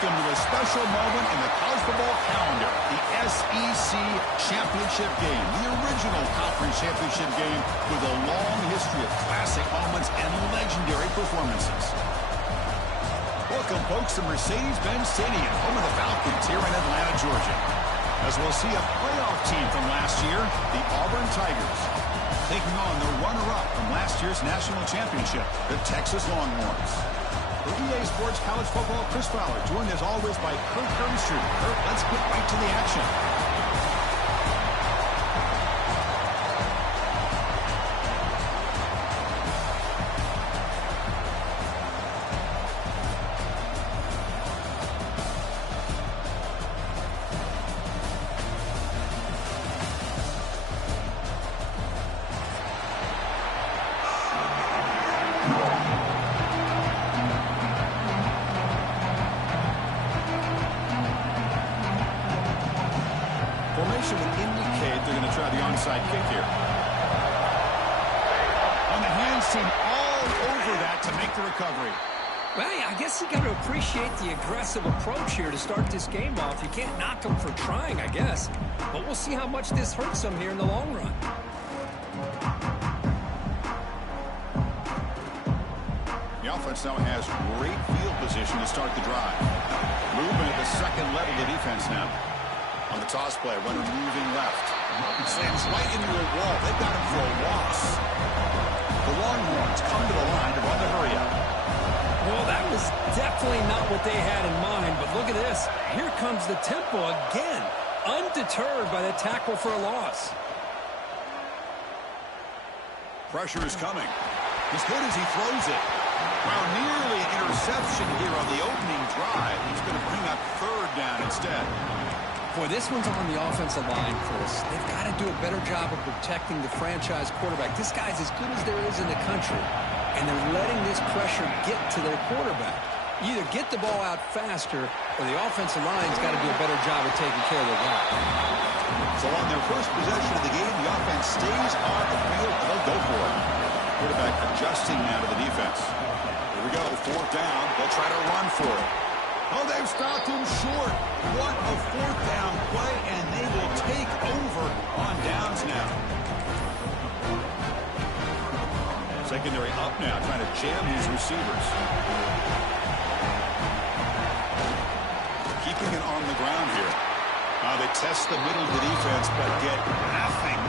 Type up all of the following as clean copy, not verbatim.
welcome to a special moment in the college football calendar, the SEC Championship game, the original conference championship game with a long history of classic moments and legendary performances. Welcome, folks, to Mercedes-Benz Stadium, home of the Falcons here in Atlanta, Georgia. As we'll see a playoff team from last year, the Auburn Tigers, taking on the runner-up from last year's national championship, the Texas Longhorns. For EA Sports College Football, Chris Fowler, joined as always by Kurt Grimstrud. Kurt, let's get right to the action. Formation would indicate they're going to try the onside kick here. On the hands team all over that to make the recovery. Well, I guess you got to appreciate the aggressive approach here to start this game off. You can't knock them for trying, I guess. But we'll see how much this hurts them here in the long run. The offense now has great field position to start the drive. Movement at the second level of defense now. On the toss play, runner moving left. Slams right into a wall. They've got him for a loss. The Longhorns come to the line to run the hurry up. Well, that was definitely not what they had in mind, but look at this. Here comes the tempo again, undeterred by the tackle for a loss. Pressure is coming. As good as he throws it. Well, nearly an interception here on the opening drive. He's going to bring up third down instead. Boy, this one's on the offensive line, Chris. They've got to do a better job of protecting the franchise quarterback. This guy's as good as there is in the country, and they're letting this pressure get to their quarterback. You either get the ball out faster, or the offensive line's got to do a better job of taking care of their guy. So on their first possession of the game, the offense stays on the field, and they'll go for it. Quarterback adjusting now to the defense. Here we go, fourth down. They'll try to run for it. Oh, they've stopped him short. What a fourth down play, and they will take over on downs now. Secondary up now, trying to jam these receivers. Keeping it on the ground here. They test the middle of the defense, but get nothing.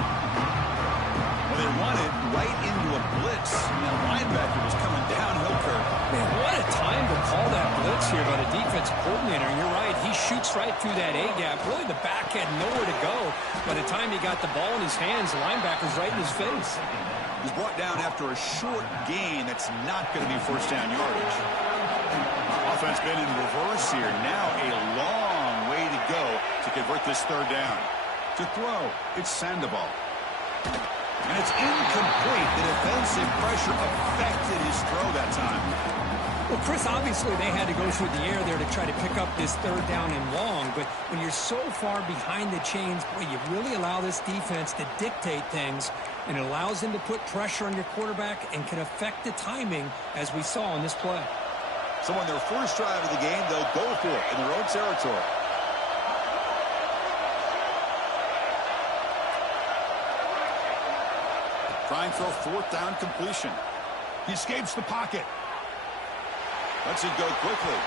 Well, they run it right into a blitz, and that linebacker was coming downhill curve. Man, what a time to call that blitz here by the defensive coordinator. And you're right, he shoots right through that A-gap. Really, the back had nowhere to go. By the time he got the ball in his hands, the linebacker's right in his face. He's brought down after a short gain. That's not going to be first down yardage. Offense been in reverse here. Now a long way to go to convert this third down. To throw, it's Sandoval. And it's incomplete. The defensive pressure affected his throw that time. Well, Chris, obviously they had to go through the air there to try to pick up this third down and long. But when you're so far behind the chains, boy, you really allow this defense to dictate things. And it allows them to put pressure on your quarterback and can affect the timing, as we saw in this play. So on their first drive of the game, they'll go for it in their own territory. Trying for a fourth down completion. He escapes the pocket. Lets it go quickly.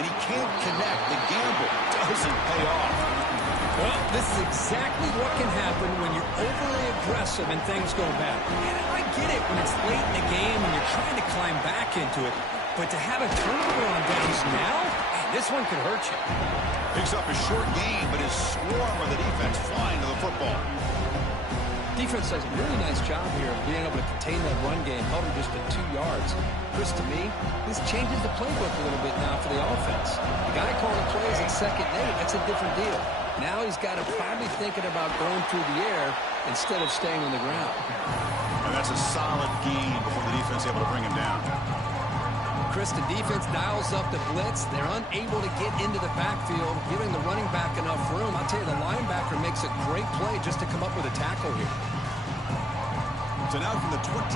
And he can't connect. The gamble doesn't pay off. Well, this is exactly what can happen when you're overly aggressive and things go bad. And I get it when it's late in the game and you're trying to climb back into it. But to have a turnover on downs now, man, this one could hurt you. Picks up a short gain, but his swarm of the defense flying to the football. Defense does a really nice job here of being able to contain that run game, held him just to 2 yards. Chris, to me, this changes the playbook a little bit now for the offense. The guy calling plays at second and 8, that's a different deal. Now he's got to probably thinking about going through the air instead of staying on the ground. And that's a solid gain before the defense able to bring him down. Chris, the defense dials up the blitz. They're unable to get into the backfield, giving the running back enough room. I'll tell you, the linebacker makes a great play just to come up with a tackle here. So now from the 29,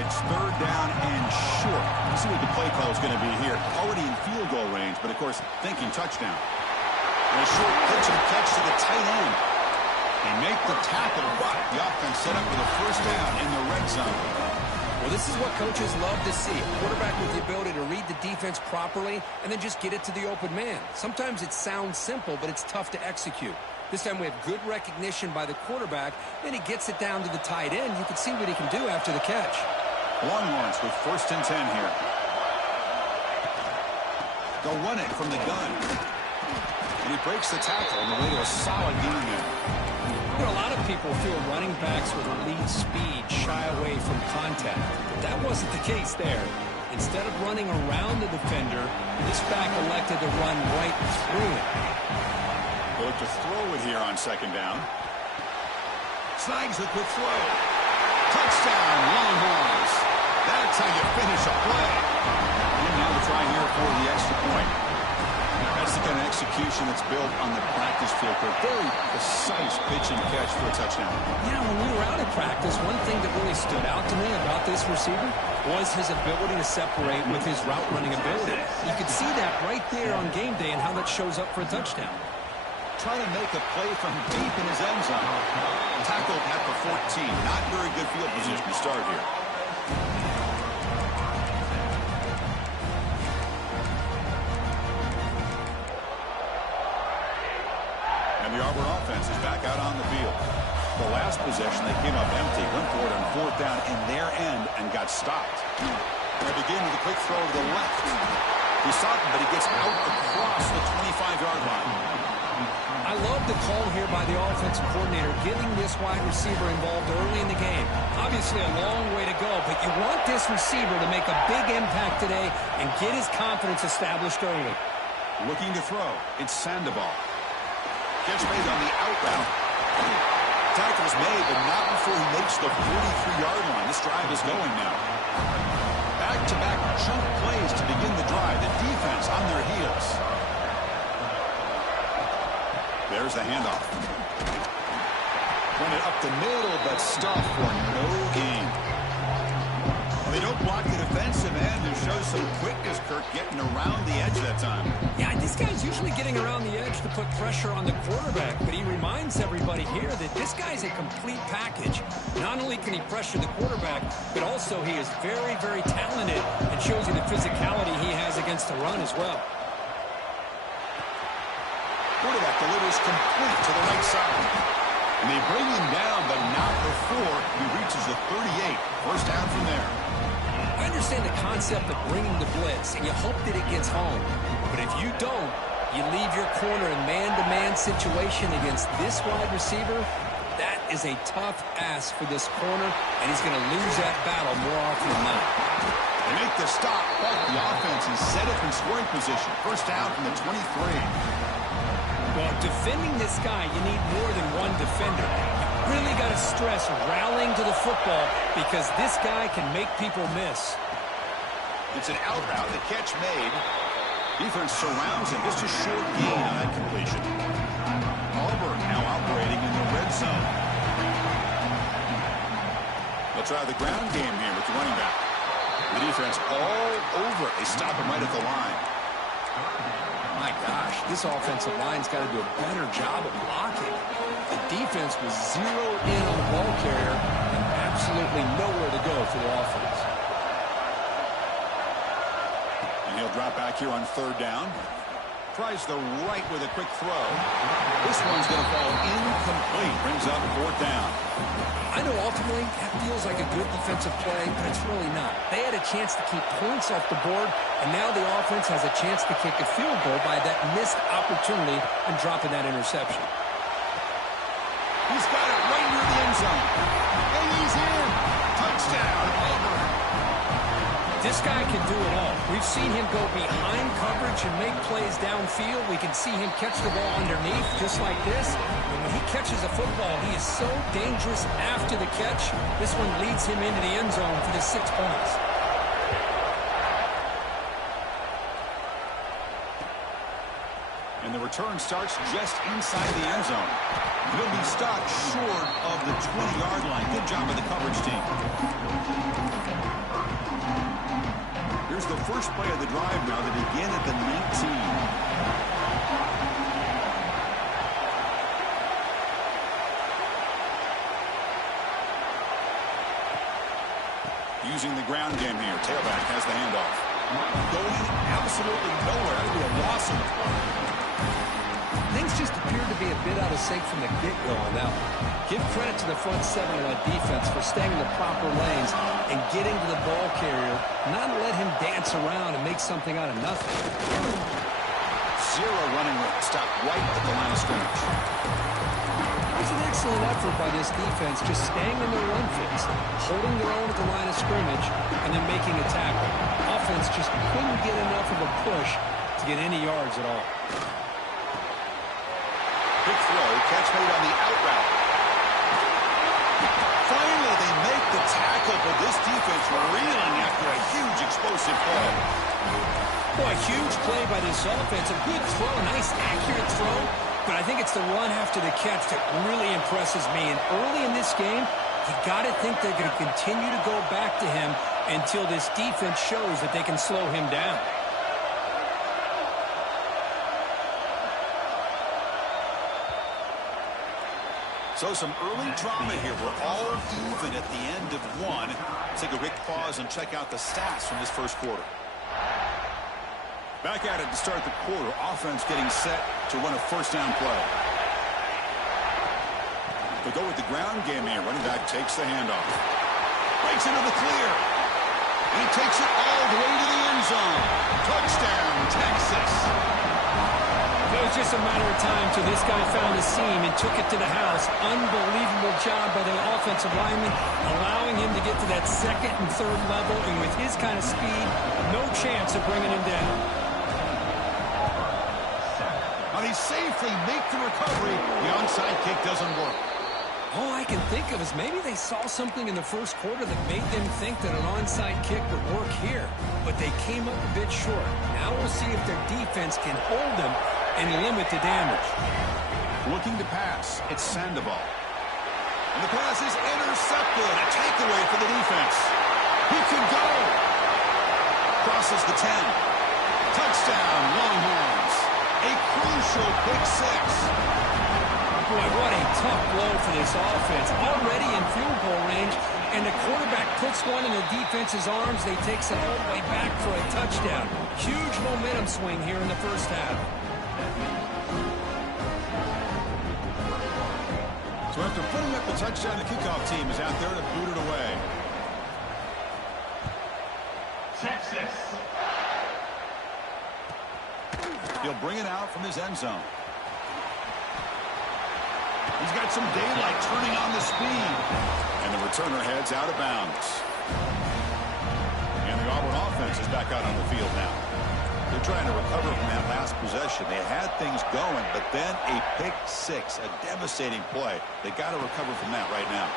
it's third down and short. Let's see what the play call is going to be here. Already in field goal range, but of course, thinking touchdown. And a short pitch and catch to the tight end. They make the tackle, but the offense set up for the first down in the red zone. Well, this is what coaches love to see. A quarterback with the ability to read the defense properly and then just get it to the open man. Sometimes it sounds simple, but it's tough to execute. This time we have good recognition by the quarterback. Then he gets it down to the tight end. You can see what he can do after the catch. Longhorns with 1st and 10 here. They'll run it from the gun. And he breaks the tackle on the way to a solid gain there. You know, a lot of people feel running backs with elite speed shy away from contact. But that wasn't the case there. Instead of running around the defender, this back elected to run right through it. They'll look to throw it here on 2nd down. Snags the quick throw. Touchdown, Longhorns. That's how you finish a play. And now the try here for the extra point. That's the kind of execution that's built on the practice field. A very precise pitch and catch for a touchdown. Yeah, when we were out at practice, one thing that really stood out to me about this receiver was his ability to separate with his route running ability. You could see that right there on game day and how that shows up for a touchdown. Trying to make a play from deep in his end zone. Tackled at the 14. Not very good field position to start here. And the Auburn offense is back out on the field. The last possession, they came up empty, went for it on 4th down in their end and got stopped. They begin with a quick throw to the left. He saw it, but he gets out across the 25-yard line. I love the call here by the offensive coordinator, getting this wide receiver involved early in the game. Obviously a long way to go, but you want this receiver to make a big impact today and get his confidence established early. Looking to throw. It's Sandoval. Gets made on the out route. Tackle's made, but not before he makes the 43-yard line. This drive is going now. Back-to-back chunk plays to begin the drive. The defense on their heels. There's the handoff. Run it up the middle, but stopped for no gain. Well, they don't block the defensive end and show some quickness, Kirk, getting around the edge that time. Yeah, this guy's usually getting around the edge to put pressure on the quarterback, but he reminds everybody here that this guy's a complete package. Not only can he pressure the quarterback, but also he is very, very talented and shows you the physicality he has against the run as well. Quarterback delivers complete to the right side. And they bring him down, but not before he reaches the 38. First down from there. I understand the concept of bringing the blitz, and you hope that it gets home. But if you don't, you leave your corner in man-to-man situation against this wide receiver. That is a tough ask for this corner, and he's going to lose that battle more often than not. They make the stop, but the offense is set up in scoring position. First down from the 23. Well, defending this guy, you need more than one defender. You really got to stress rallying to the football because this guy can make people miss. It's an out route, the catch made. Defense surrounds him, just a short gain on that completion. Auburn now operating in the red zone. They'll try the ground game here with the running back. The defense all over it. They stop him right at the line. My gosh, this offensive line's got to do a better job of blocking. The defense was zeroed in on the ball carrier and absolutely nowhere to go for the offense. And he'll drop back here on 3rd down. Tries the right with a quick throw. This one's going to fall incomplete. Brings up 4th down. I know ultimately that feels like a good defensive play, but it's really not. They had a chance to keep points off the board, and now the offense has a chance to kick a field goal by that missed opportunity and dropping that interception. He's got it right near the end zone. And he's in. Touchdown, Auburn. This guy can do it all. We've seen him go behind coverage and make plays downfield. We can see him catch the ball underneath just like this. And when he catches a football, he is so dangerous after the catch. This one leads him into the end zone for the 6 points. And the return starts just inside the end zone. He'll be stopped short of the 20-yard line. Good job of the coverage team. Here's the first play of the drive now to begin at the 19. Using the ground game here. Tailback has the handoff. Going absolutely nowhere. It'll be a loss of the play. Things just appeared to be a bit out of sync from the get-go on that one. Give credit to the front seven of that defense for staying in the proper lanes and getting to the ball carrier, not let him dance around and make something out of nothing. Zero running room. Stop right at the line of scrimmage. It was an excellent effort by this defense, just staying in their run fits, holding their own at the line of scrimmage, and then making a tackle. Offense just couldn't get enough of a push to get any yards at all. Big throw, catch made on the out route. Finally, they make the tackle, but this defense reeling after a huge explosive play. Boy, huge play by this offense. A good throw, a nice accurate throw. But I think it's the run after the catch that really impresses me. And early in this game, you got to think they're going to continue to go back to him until this defense shows that they can slow him down. So some early drama here. We're all even at the end of one. Let's take a quick pause and check out the stats from this first quarter. Back at it to start the quarter. Offense getting set to run a first down play. They go with the ground game here. Running back takes the handoff. Breaks into the clear. And he takes it all the way to the end zone. Touchdown, Texas. It was just a matter of time till this guy found a seam and took it to the house. Unbelievable job by the offensive lineman, allowing him to get to that second and third level. And with his kind of speed, no chance of bringing him down. Now they safely make the recovery. The onside kick doesn't work. All I can think of is maybe they saw something in the first quarter that made them think that an onside kick would work here. But they came up a bit short. Now we'll see if their defense can hold them and limit the damage. Looking to pass. It's Sandoval. And the pass is intercepted. A takeaway for the defense. He can go. Crosses the 10. Touchdown, Longhorns. A crucial pick six. Boy, what a tough blow for this offense. Already in field goal range, and the quarterback puts one in the defense's arms. They takes it all the way back for a touchdown. Huge momentum swing here in the first half. So after putting up the touchdown, the kickoff team is out there to boot it away. Texas. He'll bring it out from his end zone. He's got some daylight turning on the speed. And the returner heads out of bounds. And the Auburn offense is back out on the field now. They're trying to recover from that last possession. They had things going, but then a pick six, a devastating play. They got to recover from that right now.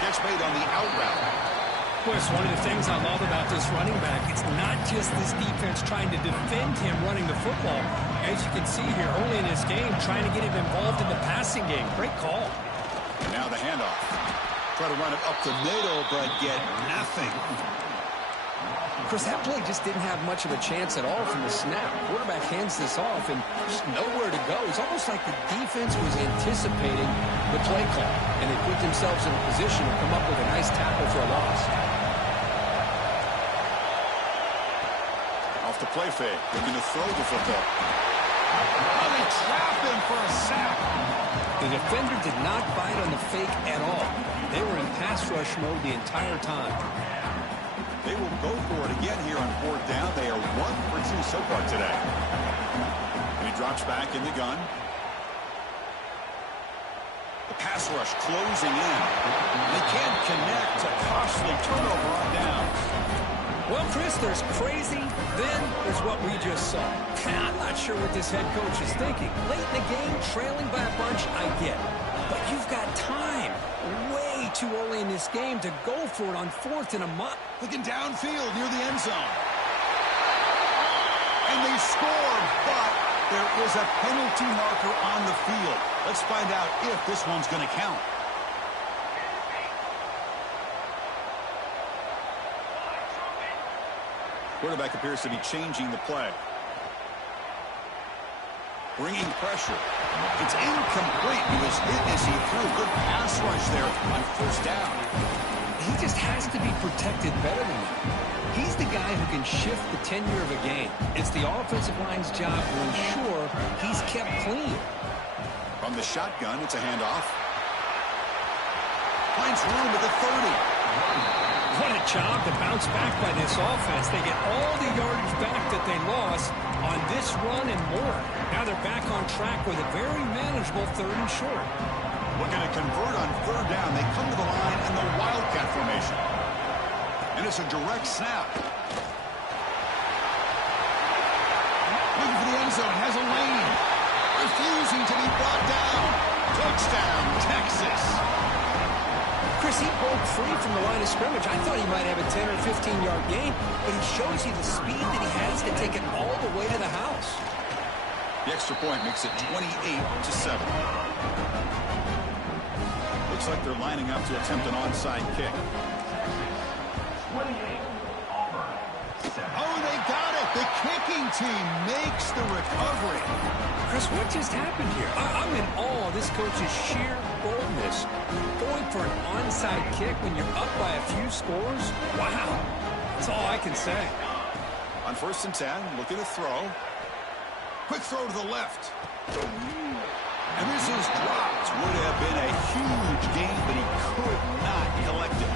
Gets made on the out route. Of course, one of the things I love about this running back, it's not just this defense trying to defend him running the football. As you can see here early in this game, trying to get him involved in the passing game. Great call. And now the handoff. Try to run it up the middle, but get nothing. Chris, that play just didn't have much of a chance at all from the snap. Quarterback hands this off and just nowhere to go. It's almost like the defense was anticipating the play call, and they put themselves in a position to come up with a nice tackle for a loss. Off the play fake, looking to throw the football. Oh, they trapped him for a sack. The defender did not bite on the fake at all. They were in pass rush mode the entire time. They will go for it again here on fourth down. They are 1 for 2 so far today. And he drops back in the gun. The pass rush closing in. They can't connect. A costly turnover on downs. Well, Chris, there's crazy, then there's what we just saw. I'm not sure what this head coach is thinking. Late in the game, trailing by a bunch, I get it. But you've got time. Way too early in this game to go for it on 4th and a mile. Looking downfield near the end zone. And they score, but There is a penalty marker on the field. Let's find out if this one's going to count. Quarterback appears to be changing the play. Bringing pressure. It's incomplete. He was hit as he threw. Good pass rush there on first down. He just has to be protected better than that. He's the guy who can shift the tenure of a game. It's the offensive line's job to ensure he's kept clean. From the shotgun, it's a handoff. Finds room at the 30. What a job to bounce back by this offense. They get all the yardage back that they lost on this run and more. Now they're back on track with a very manageable 3rd and short. Looking to convert on 3rd down. They come to the line in the Wildcat formation. And it's a direct snap. Looking for the end zone. Has a lane. Refusing to be brought down. Touchdown, Texas. Chris, he broke free from the line of scrimmage. I thought he might have a 10 or 15-yard gain, but he shows you the speed that he has to take it all the way to the house. The extra point makes it 28-7. Looks like they're lining up to attempt an onside kick. 28, Auburn. Oh, they got it. The kicking team makes the recovery. Chris, what just happened here? I'm in awe of this coach's sheer boldness. Going for an onside kick when you're up by a few scores? Wow. That's all I can say. On 1st and 10, looking to throw. Quick throw to the left. And this is dropped. Would have been a huge gain, but he could not collect it.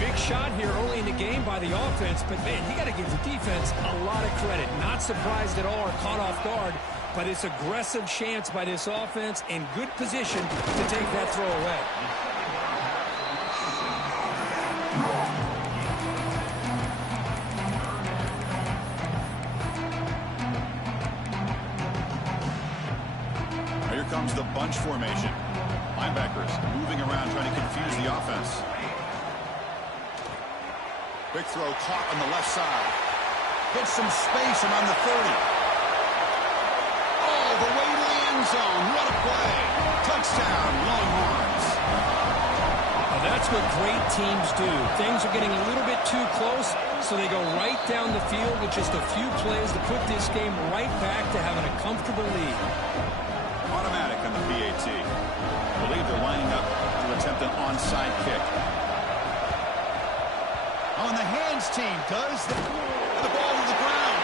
Big shot here early in the game by the offense, but, man, you got to give the defense a lot of credit. Not surprised at all or caught off guard, but it's aggressive chance by this offense in good position to take that throw away. Here comes the bunch formation. Linebackers moving around trying to confuse the offense. Quick throw caught on the left side. Gets some space around the 30. Oh, the way to the end zone. What a play. Touchdown, Longhorns. Well, that's what great teams do. Things are getting a little bit too close, so they go right down the field with just a few plays to put this game right back to having a comfortable lead. Automatic on the PAT. I believe they're lining up to attempt an onside kick. On the hands team does the ball to the ground.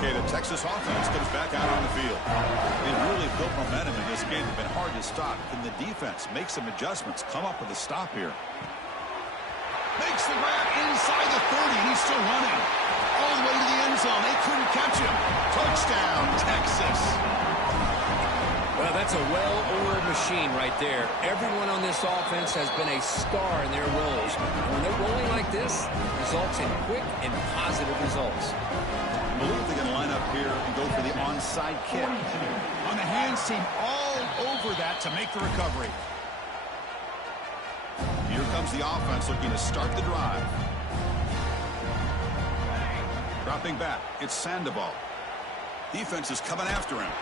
Okay, the Texas offense comes back out on the field. They really built momentum in this game. It's been hard to stop. Can the defense make some adjustments? Come up with a stop here. Makes the grab inside the 30, and he's still running. All the way to the end zone. They couldn't catch him. Touchdown, Texas. Well, that's a well-oiled machine right there. Everyone on this offense has been a star in their roles. And when they're rolling like this, results in quick and positive results. I believe they're going to line up here and go for the onside kick. On the hands team, all over that to make the recovery. Here comes the offense looking to start the drive. Dropping back, it's Sandoval. Defense is coming after him.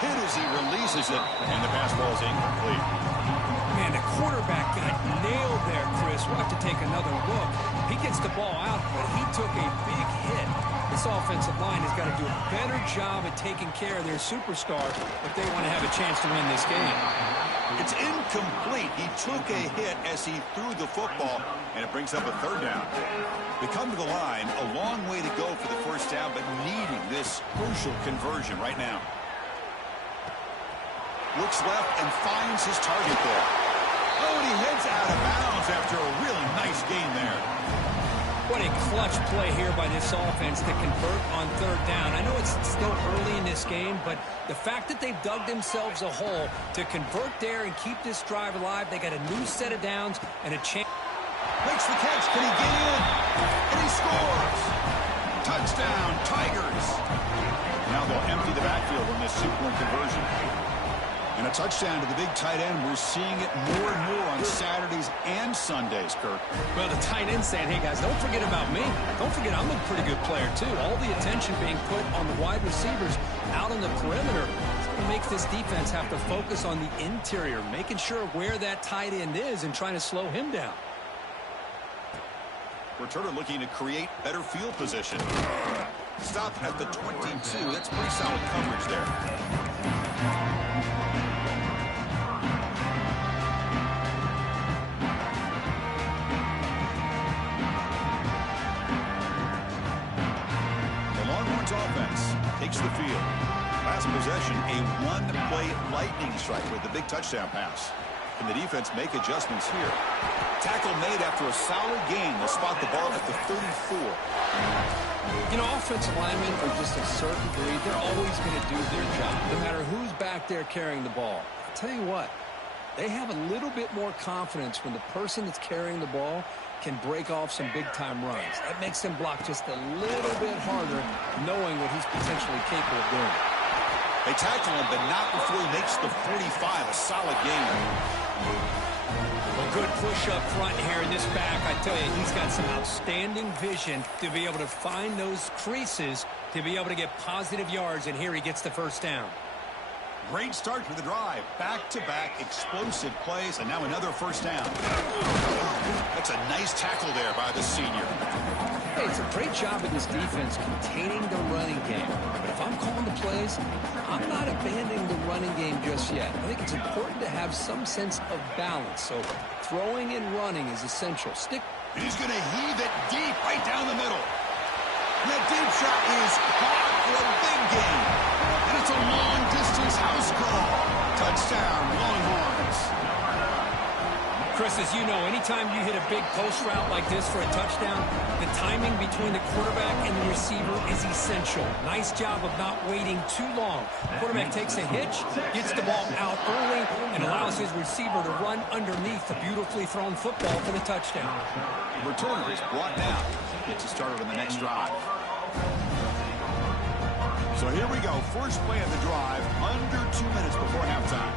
Hit as he releases it, and the pass ball is incomplete. Man, the quarterback got nailed there, Chris. We'll have to take another look. He gets the ball out, but he took a big hit. This offensive line has got to do a better job at taking care of their superstar if they want to have a chance to win this game. It's incomplete. He took a hit as he threw the football, and it brings up a 3rd down. They come to the line, a long way to go for the 1st down, but needing this crucial conversion right now. Looks left and finds his target there. Oh, and he heads out of bounds after a really nice gain there. What a clutch play here by this offense to convert on 3rd down. I know it's still early in this game, but the fact that they've dug themselves a hole to convert there and keep this drive alive, they got a new set of downs and a chance. Makes the catch. Can he get in? And he scores. Touchdown, Tigers. Now they'll empty the backfield on this two-point conversion. And a touchdown to the big tight end. We're seeing it more and more on Saturdays and Sundays, Kirk. Well, the tight end saying, hey, guys, don't forget about me. Don't forget I'm a pretty good player, too. All the attention being put on the wide receivers out on the perimeter. It's going to make this defense have to focus on the interior, making sure where that tight end is and trying to slow him down. Returner looking to create better field position. Stop at the 22. That's pretty solid coverage there. Offense takes the field. Last possession, a one-play lightning strike with the big touchdown pass. Can the defense make adjustments here? Tackle made after a solid gain. They'll spot the ball at the 34. You know, offensive linemen are just a certain breed. They're always going to do their job, no matter who's back there carrying the ball. I'll tell you what, they have a little bit more confidence when the person that's carrying the ball can break off some big-time runs. That makes him block just a little bit harder, knowing what he's potentially capable of doing. They tackle him, but not before he makes the 45. A solid gain. Well, good push up front here in this back. I tell you, he's got some outstanding vision to be able to find those creases, to be able to get positive yards, and here he gets the first down. Great start to the drive. Back-to-back explosive plays, and now another first down. That's a nice tackle there by the senior. Hey, it's a great job of this defense containing the running game. But if I'm calling the plays, I'm not abandoning the running game just yet. I think it's important to have some sense of balance. So throwing and running is essential. He's going to heave it deep right down the middle. And that deep shot is caught for a big gain. And it's a long-distance house call. Touchdown, Longhorns. Chris, as you know, anytime you hit a big post route like this for a touchdown, the timing between the quarterback and the receiver is essential. Nice job of not waiting too long. The quarterback takes a hitch, gets the ball out early, and allows his receiver to run underneath the beautifully thrown football for the touchdown. The returner is brought down. Gets us started on the next drive. So here we go. First play of the drive, under 2 minutes before halftime.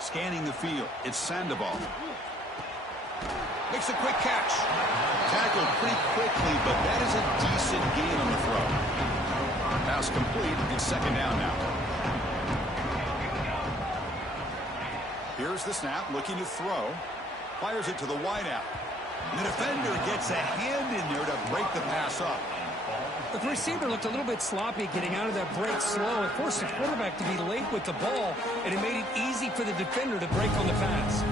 Scanning the field, it's Sandoval. Makes a quick catch. Tackled pretty quickly, but that is a decent gain on the throw. Pass complete. It's second down now. Here's the snap, looking to throw. Fires it to the wideout. The defender gets a hand in there to break the pass up. The receiver looked a little bit sloppy getting out of that break slow. It forced the quarterback to be late with the ball, and it made it easy for the defender to break on the pass.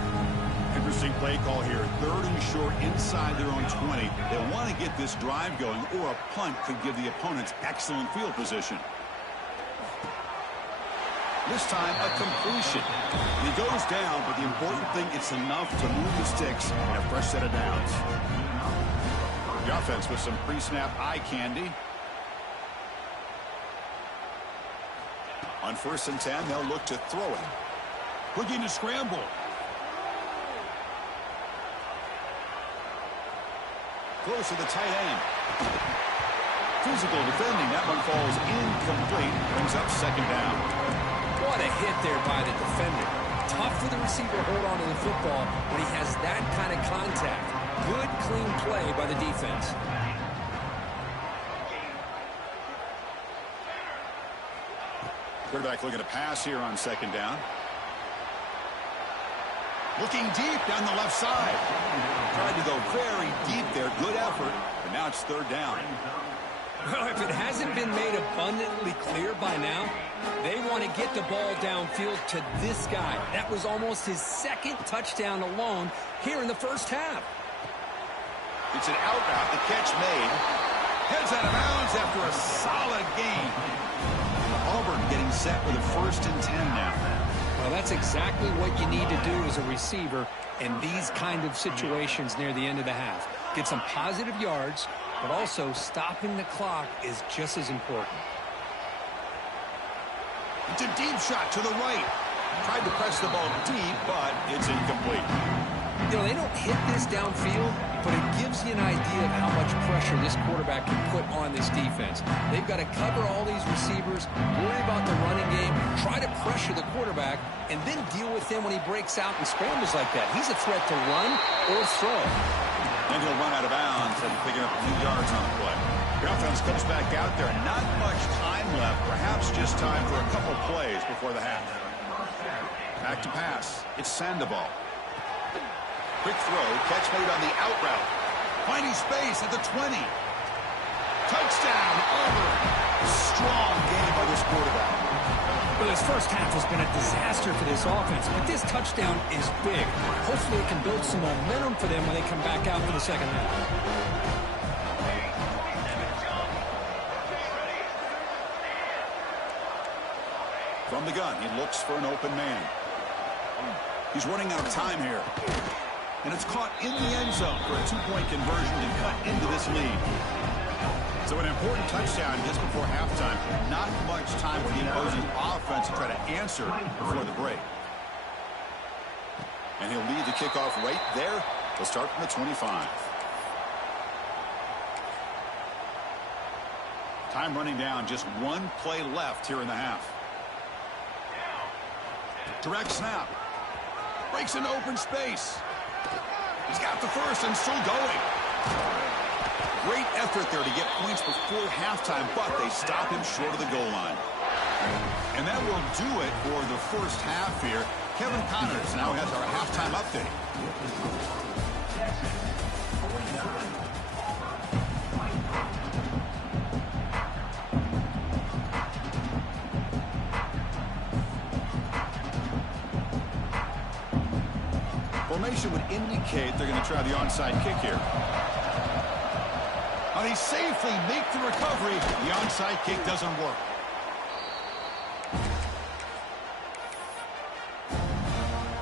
Interesting play call here. Third and short inside their own 20. They want to get this drive going, or a punt could give the opponents excellent field position. This time, a completion. He goes down, but the important thing, it's enough to move the sticks and a fresh set of downs. The offense with some pre-snap eye candy. On 1st and 10, they'll look to throw it. Looking to scramble. Close to the tight end. Physical defending. That one falls incomplete. Brings up second down. What a hit there by the defender. Tough for the receiver to hold on to the football when he has that kind of contact. Good, clean play by the defense. Quarterback looking to pass here on second down. Looking deep down the left side. Tried to go very deep there. Good effort. But now it's third down. Well, if it hasn't been made abundantly clear by now, they want to get the ball downfield to this guy. That was almost his second touchdown alone here in the first half. It's an out route. The catch made. Heads out of bounds after a solid gain. Auburn getting set with a 1st and 10 now. Well, that's exactly what you need to do as a receiver in these kind of situations near the end of the half. Get some positive yards, but also stopping the clock is just as important. It's a deep shot to the right. Tried to press the ball deep, but it's incomplete. You know, they don't hit this downfield, but it gives you an idea of how much pressure this quarterback can put on this defense. They've got to cover all these receivers, worry about the running game, try to pressure the quarterback, and then deal with him when he breaks out and scrambles like that. He's a threat to run or throw. And he'll run out of bounds and picking up a few yards on the play. The offense comes back out there. Not much time left. Perhaps just time for a couple plays before the half. Back to pass. It's Sandoval. Quick throw. Catch made on the out route. Finding space at the 20. Touchdown, Auburn. Strong game by this quarterback. Well, this first half has been a disaster for this offense, but this touchdown is big. Hopefully it can build some momentum for them when they come back out for the second half. From the gun, he looks for an open man. He's running out of time here. And it's caught in the end zone for a two-point conversion to cut into this lead. So an important touchdown just before halftime. Not much time for the opposing offense to try to answer before the break. And he'll lead the kickoff right there. They'll start from the 25. Time running down. Just one play left here in the half. Direct snap. Breaks into open space. He's got the first and still going. Great effort there to get points before halftime, but they stop him short of the goal line. And that will do it for the first half here. Kevin Connors now has our halftime update. Formation would indicate they're going to try the onside kick here. Now they safely make the recovery. The onside kick doesn't work.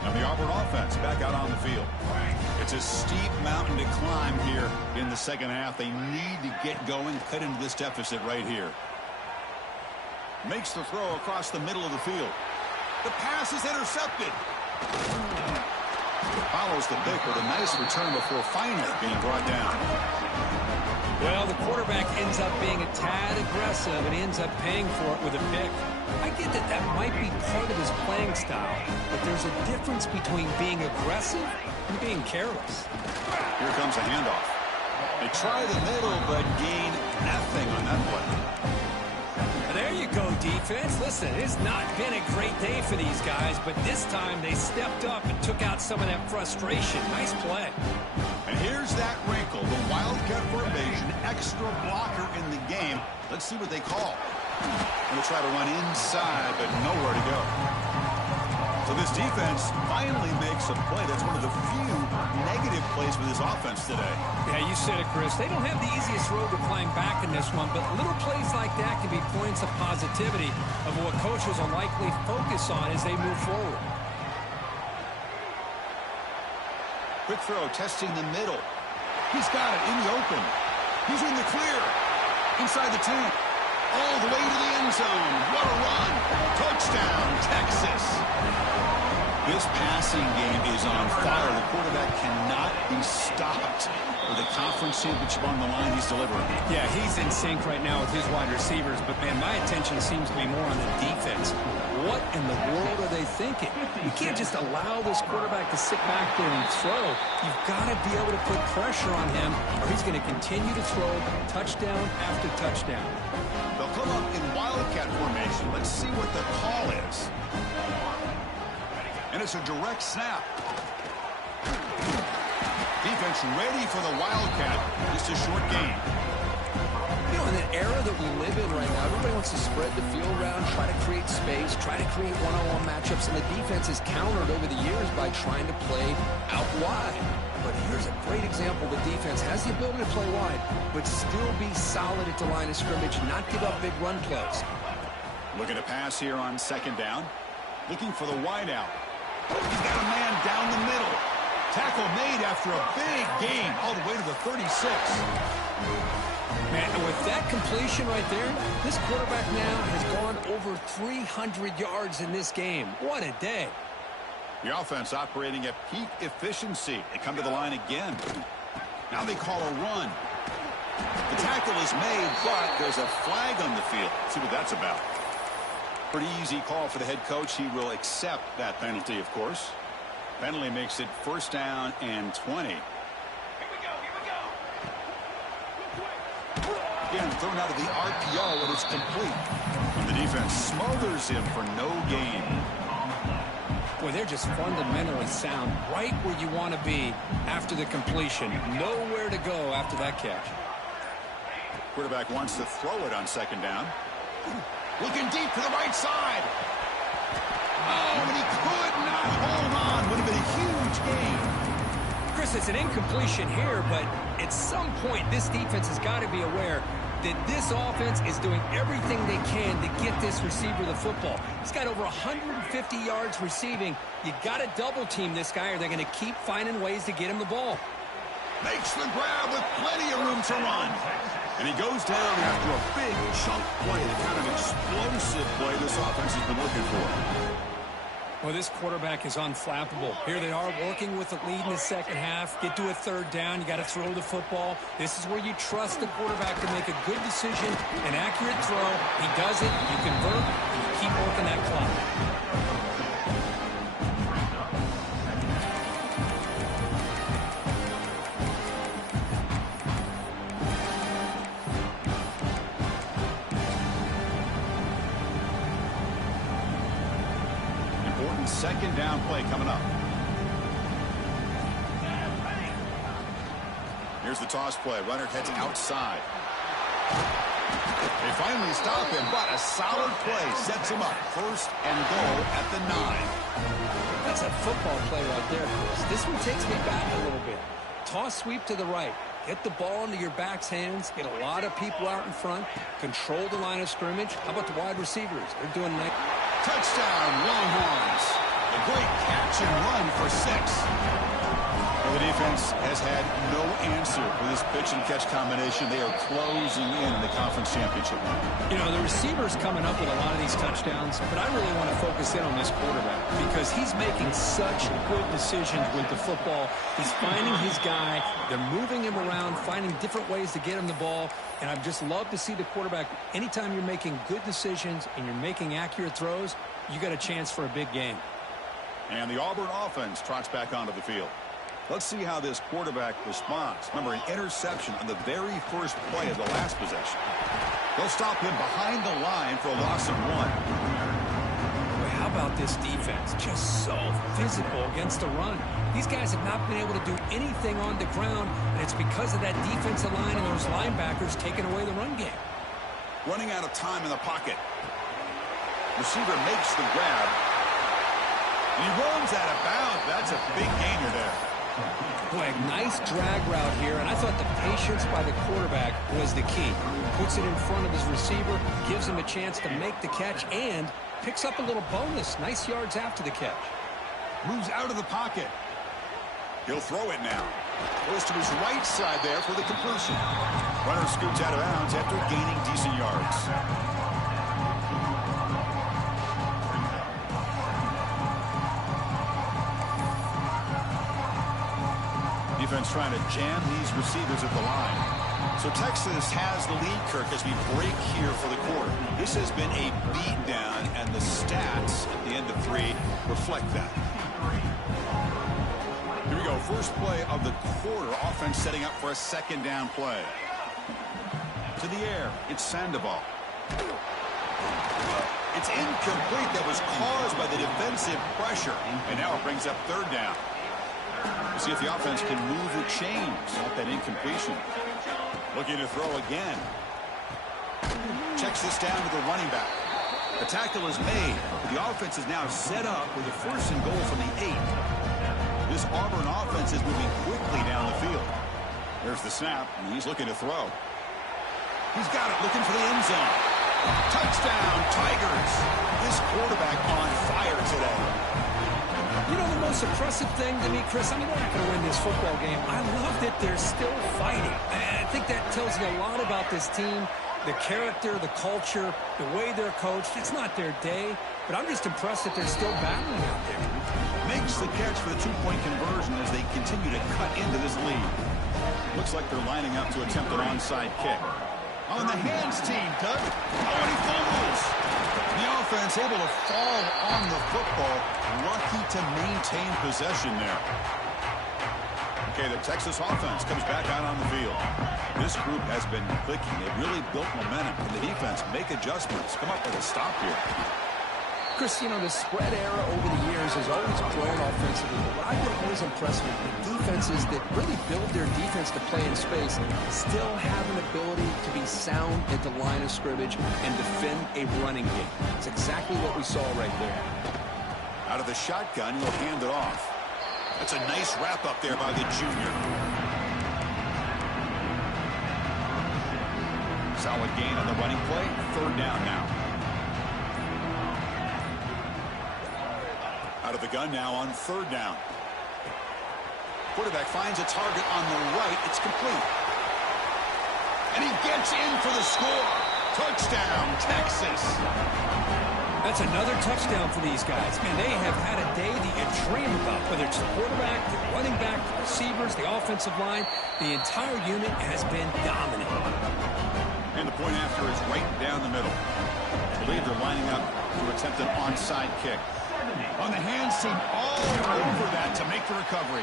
Now the Auburn offense back out on the field. It's a steep mountain to climb here in the second half. They need to get going, cut into this deficit right here. Makes the throw across the middle of the field. The pass is intercepted. Follows the pick with a nice return before finally being brought down. Well, the quarterback ends up being a tad aggressive and he ends up paying for it with a pick. I get that that might be part of his playing style, but there's a difference between being aggressive and being careless. Here comes a handoff. They try the middle, but gain nothing on that play. There you go, defense. Listen, it's not been a great day for these guys, but this time they stepped up and took out some of that frustration. Nice play. And here's that wrinkle, the Wildcat formation, extra blocker in the game. Let's see what they call. Going to try to run inside, but nowhere to go. So this defense finally makes a play. That's one of the few negative plays for this offense today. Yeah, you said it, Chris. They don't have the easiest road to climb back in this one, but little plays like that can be points of positivity of what coaches will likely focus on as they move forward. Quick throw, testing the middle. He's got it in the open. He's in the clear. Inside the 10. All the way to the end zone. What a run. Touchdown, Texas. This passing game is on fire. The quarterback cannot be stopped. With a conference championship on the line, he's delivering. Yeah, he's in sync right now with his wide receivers, but, man, my attention seems to be more on the defense. What in the world are they thinking? You can't just allow this quarterback to sit back there and throw. You've got to be able to put pressure on him, or he's going to continue to throw touchdown after touchdown. They'll come up in Wildcat formation. Let's see what the call is. And it's a direct snap. Defense ready for the Wildcat. Just a short game. You know, in the era that we live in right now, everybody wants to spread the field around, try to create space, try to create one-on-one matchups, and the defense has countered over the years by trying to play out wide. But here's a great example. The defense has the ability to play wide, but still be solid at the line of scrimmage, not give up big run plays. Looking to pass here on second down. Looking for the wide out. He's got a man down the middle. Tackle made after a big gain all the way to the 36. Man, and with that completion right there, this quarterback now has gone over 300 yards in this game. What a day. The offense operating at peak efficiency. They come to the line again. Now they call a run. The tackle is made, but there's a flag on the field. Let's see what that's about. Pretty easy call for the head coach. He will accept that penalty, of course. Penalty makes it 1st down and 20. Again, thrown out of the RPO, and it's complete. And the defense smothers him for no gain. Boy, they're just fundamentally sound right where you want to be after the completion. Nowhere to go after that catch. Quarterback wants to throw it on 2nd down. Looking deep to the right side. Oh, and he could not hold on. Would have been a huge gain. Chris, it's an incompletion here, but at some point, this defense has got to be aware that this offense is doing everything they can to get this receiver the football. He's got over 150 yards receiving. You got to double team this guy, or they're going to keep finding ways to get him the ball. Makes the grab with plenty of room to run. And he goes down after a big chunk play, the kind of explosive play this offense has been looking for. Well, this quarterback is unflappable. Here they are working with the lead in the 2nd half. Get to a 3rd down. You got to throw the football. This is where you trust the quarterback to make a good decision, an accurate throw. He does it. You convert, and you keep working that clock. Important 2nd down play coming up. Here's the toss play. Runner heads outside. They finally stop him, but a solid play sets him up. 1st and goal at the 9. That's a football play right there, Chris. This one takes me back a little bit. Toss sweep to the right. Get the ball into your back's hands. Get a lot of people out in front. Control the line of scrimmage. How about the wide receivers? They're doing nice. Touchdown, Longhorns. A great catch and run for 6. Well, the defense has had no answer for this pitch and catch combination. They are closing in the conference championship. You know, the receiver's coming up with a lot of these touchdowns, but I really want to focus in on this quarterback because he's making such good decisions with the football. He's finding his guy. They're moving him around, finding different ways to get him the ball, and I've just loved to see the quarterback. Anytime you're making good decisions and you're making accurate throws, you got a chance for a big game. And the Auburn offense trots back onto the field. Let's see how this quarterback responds. Remember, an interception on the very first play of the last possession. They'll stop him behind the line for a loss of 1. Boy, how about this defense? Just so physical against the run. These guys have not been able to do anything on the ground, and it's because of that defensive line and those linebackers taking away the run game. Running out of time in the pocket. Receiver makes the grab. And he runs out of bounds. That's a big gainer there. Boy, nice drag route here, and I thought the patience by the quarterback was the key. Puts it in front of his receiver, gives him a chance to make the catch, and picks up a little bonus. Nice yards after the catch. Moves out of the pocket. He'll throw it now. Goes to his right side there for the completion. Runner scoots out of bounds after gaining decent yards. Defense trying to jam these receivers at the line. So Texas has the lead, Kirk, as we break here for the quarter. This has been a beatdown, and the stats at the end of 3 reflect that. Here we go. First play of the quarter. Offense setting up for a 2nd down play. To the air. It's Sandoval. It's incomplete. That was caused by the defensive pressure. And now it brings up 3rd down. We'll see if the offense can move the chains. Not that incompletion. Looking to throw again. Checks this down to the running back. The tackle is made. But the offense is now set up with a 1st and goal from the 8. This Auburn offense is moving quickly down the field. There's the snap, and he's looking to throw. He's got it, looking for the end zone. Touchdown, Tigers. This quarterback on fire today. You know, the most impressive thing to me, Chris, I mean, they're not going to win this football game. I love that they're still fighting. And I think that tells you a lot about this team, the character, the culture, the way they're coached. It's not their day, but I'm just impressed that they're still battling out there. makes the catch for the two-point conversion as they continue to cut into this lead. Looks like they're lining up to attempt an onside kick. On the hands team, Doug. Oh, and he fumbles. The offense able to fall on the football. Lucky to maintain possession there. Okay, the Texas offense comes back out on the field. This group has been clicking. They've really built momentum. And the defense make adjustments. Come up with a stop here. Chris, you know, the spread era over the years has always grown offensively. But what I've been always impressed with the defenses that really build their defense to play in space still have an ability to be sound at the line of scrimmage and defend a running game. It's exactly what we saw right there. Out of the shotgun, he'll hand it off. That's a nice wrap up there by the junior. Solid gain on the running play. Third down now. Out of the gun now on third down. Quarterback finds a target on the right. It's complete. And he gets in for the score. Touchdown, Texas. That's another touchdown for these guys. Man, they have had a day that you dream about, whether it's the quarterback, the running back, the receivers, the offensive line. The entire unit has been dominant. And the point after is right down the middle. I believe they're lining up to attempt an onside kick. On the hands team, all over that to make the recovery.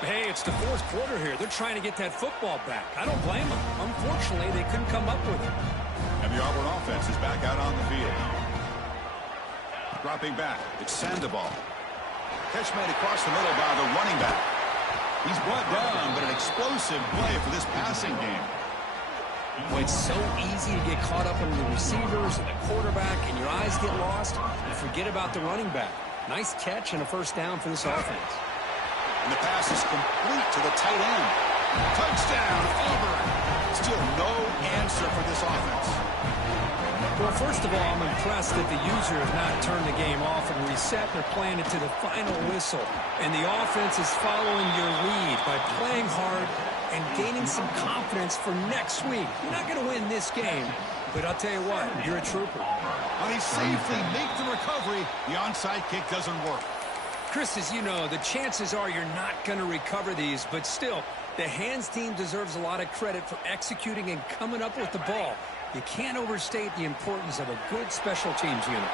Hey, it's the fourth quarter here. They're trying to get that football back. I don't blame them. Unfortunately, they couldn't come up with it. And the Auburn offense is back out on the field. Dropping back, it's Sandoval. Catch made across the middle by the running back. He's brought down, but an explosive play for this passing game. Well, it's so easy to get caught up in the receivers and the quarterback, and your eyes get lost. You forget about the running back. Nice catch and a first down for this offense. And the pass is complete to the tight end. Touchdown, Auburn. Still no answer for this offense. Well, first of all, I'm impressed that the user has not turned the game off and reset. They're playing it to the final whistle. And the offense is following your lead by playing hard and gaining some confidence for next week. You're not going to win this game, but I'll tell you what, you're a trooper. When he safely makes the recovery, the onside kick doesn't work. Chris, as you know, the chances are you're not going to recover these, but still, the hands team deserves a lot of credit for executing and coming up with the ball. You can't overstate the importance of a good special teams unit.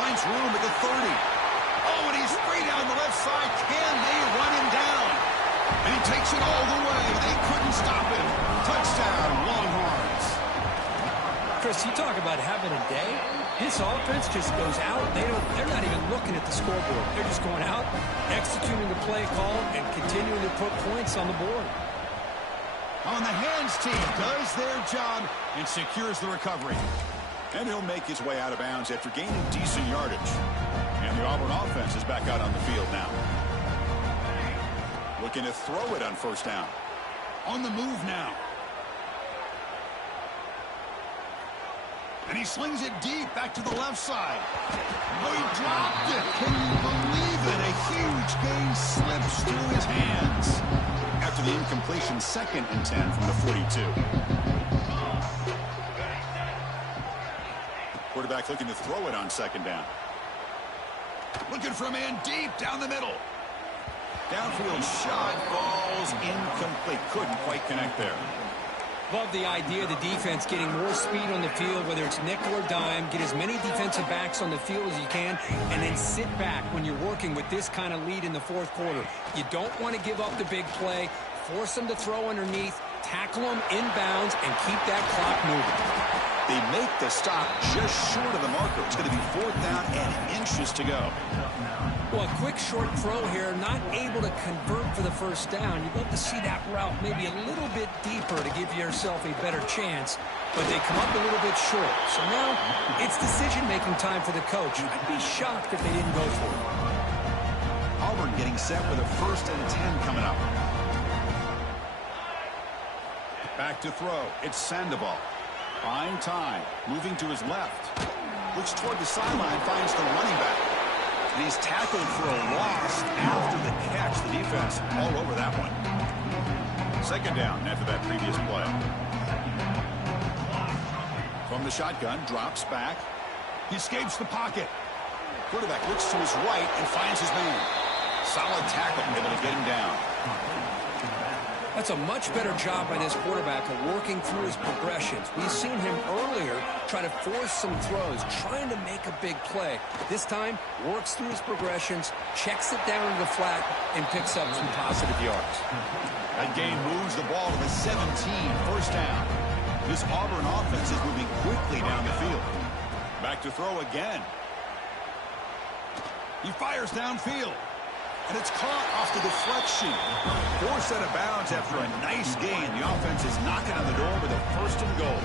Finds room at the 30. Oh, and he's free down the left side. Can they run him down? And he takes it all the way. They couldn't stop him. Touchdown, Longhorns. Chris, you talk about having a day. This offense just goes out. They're not even looking at the scoreboard. They're just going out, executing the play call, and continuing to put points on the board. On the hands team does their job and secures the recovery. And he'll make his way out of bounds after gaining decent yardage. And the Auburn offense is back out on the field now. Looking to throw it on first down. On the move now. And he slings it deep back to the left side. Oh, he dropped it. Can you believe it? A huge gain slips through his hands. After the incompletion, 2nd and 10 from the 42. Quarterback looking to throw it on 2nd down. Looking for a man deep down the middle. Downfield shot falls incomplete. Couldn't quite connect there. Love the idea of the defense getting more speed on the field, whether it's nickel or dime. Get as many defensive backs on the field as you can, and then sit back when you're working with this kind of lead in the fourth quarter. You don't want to give up the big play. Force them to throw underneath, tackle them inbounds, and keep that clock moving. They make the stop just short of the marker. It's going to be 4th down and inches to go. Well, a quick short throw here, not able to convert for the first down. You'd love to see that route maybe a little bit deeper to give yourself a better chance, but they come up a little bit short. So now it's decision-making time for the coach. I'd be shocked if they didn't go for it. Auburn getting set with a 1st and 10 coming up. Back to throw. It's Sandoval. Fine time. Moving to his left. Looks toward the sideline, finds the running back. And he's tackled for a loss after the catch. The defense all over that one. 2nd down after that previous play. From the shotgun, drops back. He escapes the pocket. Quarterback looks to his right and finds his man. Solid tackle, able to get him down. That's a much better job by this quarterback of working through his progressions. We've seen him earlier try to force some throws, trying to make a big play. This time, works through his progressions, checks it down to the flat, and picks up some positive yards. That gain moves the ball to the 17, first down. This Auburn offense is moving quickly down the field. Back to throw again. He fires downfield. And it's caught off the deflection. Forced out of bounds after a nice gain. The offense is knocking on the door with a first and goal.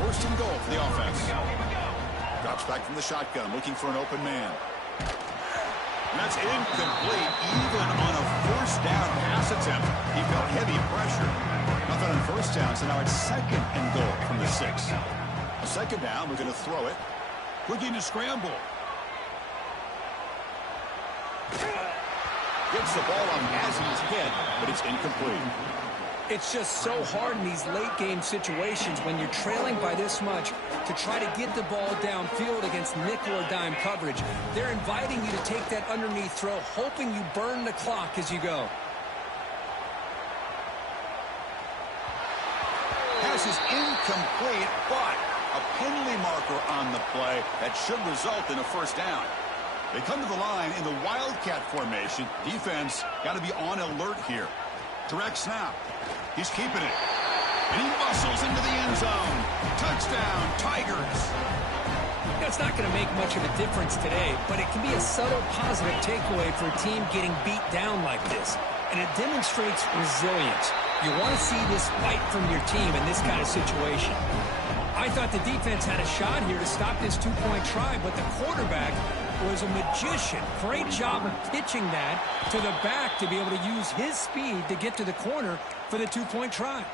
First and goal for the offense. Drops back from the shotgun, looking for an open man. And that's incomplete, even on a first down pass attempt. He felt heavy pressure. Nothing on first down, so now it's second and goal from the 6. A second down, we're going to throw it. Looking to scramble. Gets the ball on Mazzy's head, but it's incomplete. It's just so hard in these late-game situations when you're trailing by this much to try to get the ball downfield against nickel or dime coverage. They're inviting you to take that underneath throw, hoping you burn the clock as you go. Pass is incomplete, but a penalty marker on the play that should result in a first down. They come to the line in the Wildcat formation. Defense got to be on alert here. Direct snap. He's keeping it. And he muscles into the end zone. Touchdown, Tigers. That's not going to make much of a difference today, but it can be a subtle positive takeaway for a team getting beat down like this. And it demonstrates resilience. You want to see this fight from your team in this kind of situation. I thought the defense had a shot here to stop this two-point try, but the quarterback was a magician. Great job of pitching that to the back to be able to use his speed to get to the corner for the two-point try.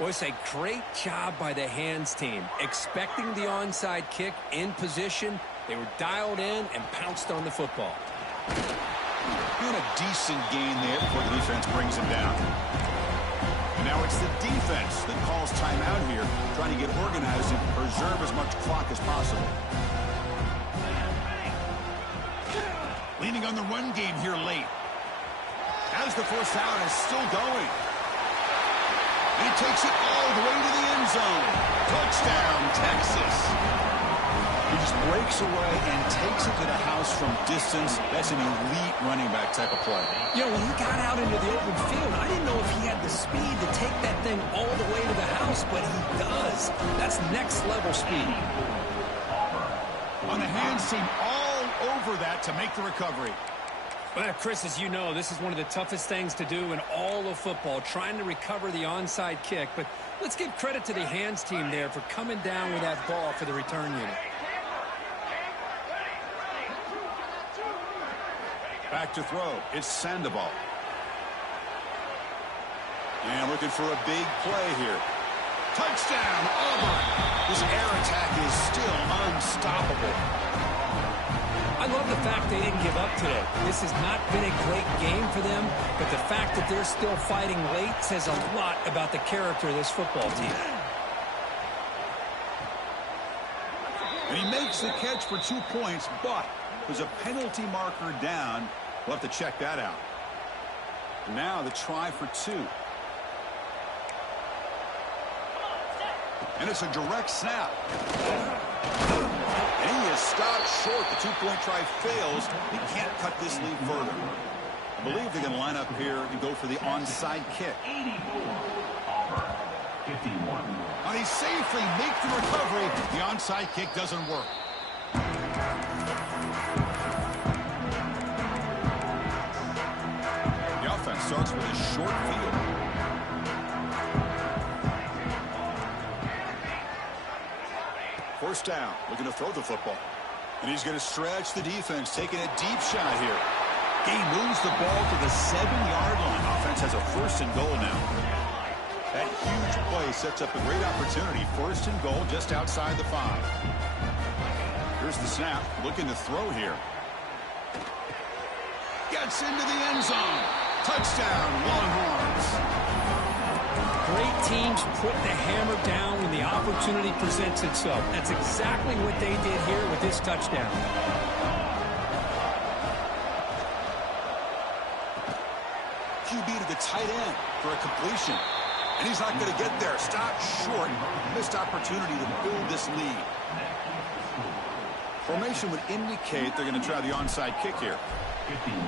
Well, it's a great job by the hands team. Expecting the onside kick in position, they were dialed in and pounced on the football. Doing a decent gain there before the defense brings him down. And now it's the defense that calls timeout here, trying to get organized and preserve as much clock as possible. Leaning on the run game here late. As the first down is still going. And he takes it all the way to the end zone. Touchdown, Texas. He just breaks away and takes it to the house from distance. That's an elite running back type of play. You know, when he got out into the open field, I didn't know if he had the speed to take that thing all the way to the house, but he does. That's next level speed. On the hands team, all over that to make the recovery. Well, Chris, as you know, this is one of the toughest things to do in all of football, trying to recover the onside kick. But let's give credit to the hands team there for coming down with that ball for the return unit. Back to throw. It's Sandoval. And looking for a big play here. Touchdown, Auburn. This air attack is still unstoppable. I love the fact they didn't give up today. This has not been a great game for them, but the fact that they're still fighting late says a lot about the character of this football team. And he makes the catch for 2 points, but there's a penalty marker down. We'll have to check that out. Now the try for 2. And it's a direct snap. And he is stopped short. The 2-point try fails. He can't cut this lead further. I believe they're going to line up here and go for the onside kick. 84, Auburn, 51. And he safely makes the recovery. The onside kick doesn't work. The offense starts with a short field. First down, looking to throw the football. And he's going to stretch the defense, taking a deep shot here. He moves the ball to the 7-yard line. Offense has a first and goal now. That huge play sets up a great opportunity. First and goal just outside the 5. Here's the snap, looking to throw here. Gets into the end zone. Touchdown, Longhorns. Great teams put the hammer down when the opportunity presents itself. That's exactly what they did here with this touchdown. tight end for a completion. And he's not going to get there. Stopped short. Missed opportunity to build this lead. Formation would indicate they're going to try the onside kick here. 51.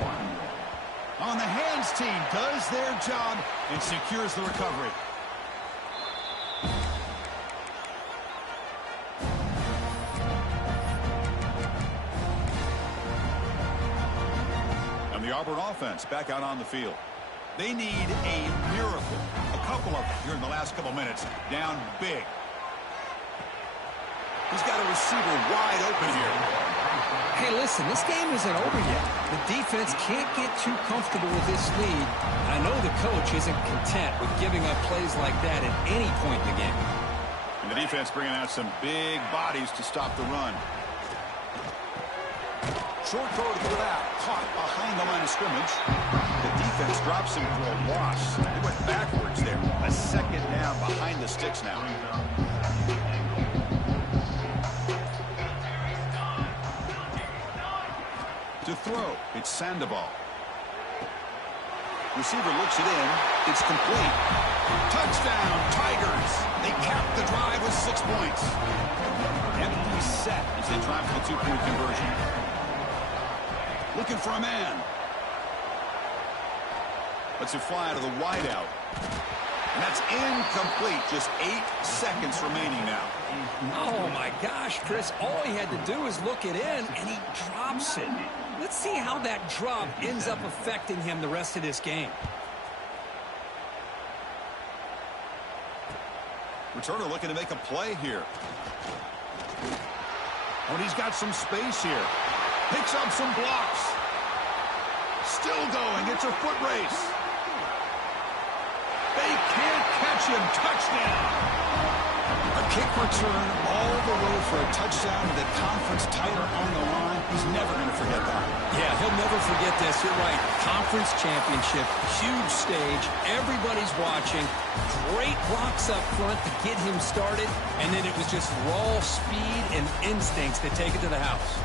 On the hands team does their job and secures the recovery. And the Auburn offense back out on the field. They need a miracle. A couple of them here in the last couple minutes. Down big. He's got a receiver wide open here. Hey, listen, this game isn't over yet. The defense can't get too comfortable with this lead. I know the coach isn't content with giving up plays like that at any point in the game. And the defense bringing out some big bodies to stop the run. Short throw to get out. Caught behind the line of scrimmage. The defense drops him for a loss. They went backwards there. A second down behind the sticks now. To throw, it's Sandoval. Receiver looks it in. It's complete. Touchdown, Tigers. They cap the drive with 6 points. Empty set as they drive for the two-point conversion. Looking for a man. Lets it fly out of the wideout. And that's incomplete. Just 8 seconds remaining now. Oh, my gosh, Chris. All he had to do is look it in, and he drops it. Let's see how that drop ends up affecting him the rest of this game. Returner looking to make a play here. Oh, and he's got some space here. Picks up some blocks. Still going. It's a foot race. They can't catch him. Touchdown. A kick return all the way for a touchdown with the conference title on the line. He's never going to forget that. Yeah, he'll never forget this. You're right. Conference championship, huge stage. Everybody's watching. Great blocks up front to get him started. And then it was just raw speed and instincts that take it to the house.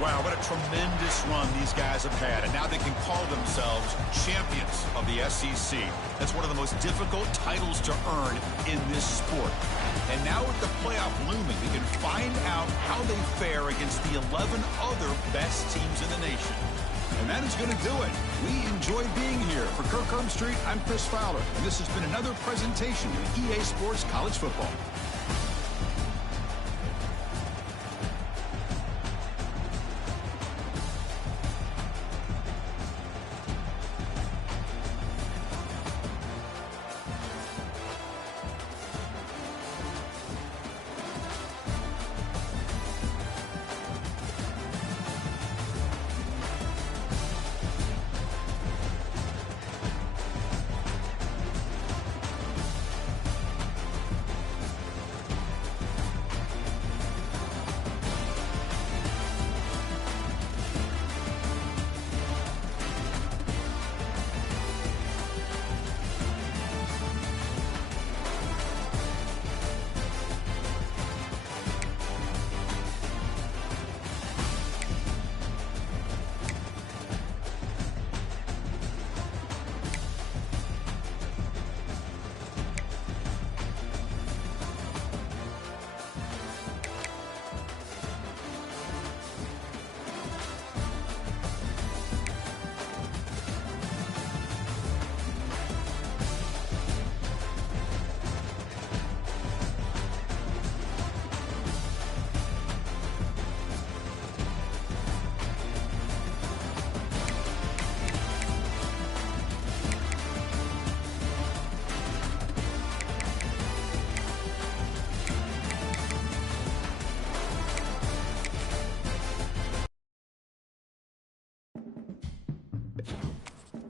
Wow, what a tremendous run these guys have had. And now they can call themselves champions of the SEC. That's one of the most difficult titles to earn in this sport. And now with the playoff looming, we can find out how they fare against the 11 other best teams in the nation. And that is going to do it. We enjoyed being here. For Kirk Street, I'm Chris Fowler. And this has been another presentation of EA Sports College Football.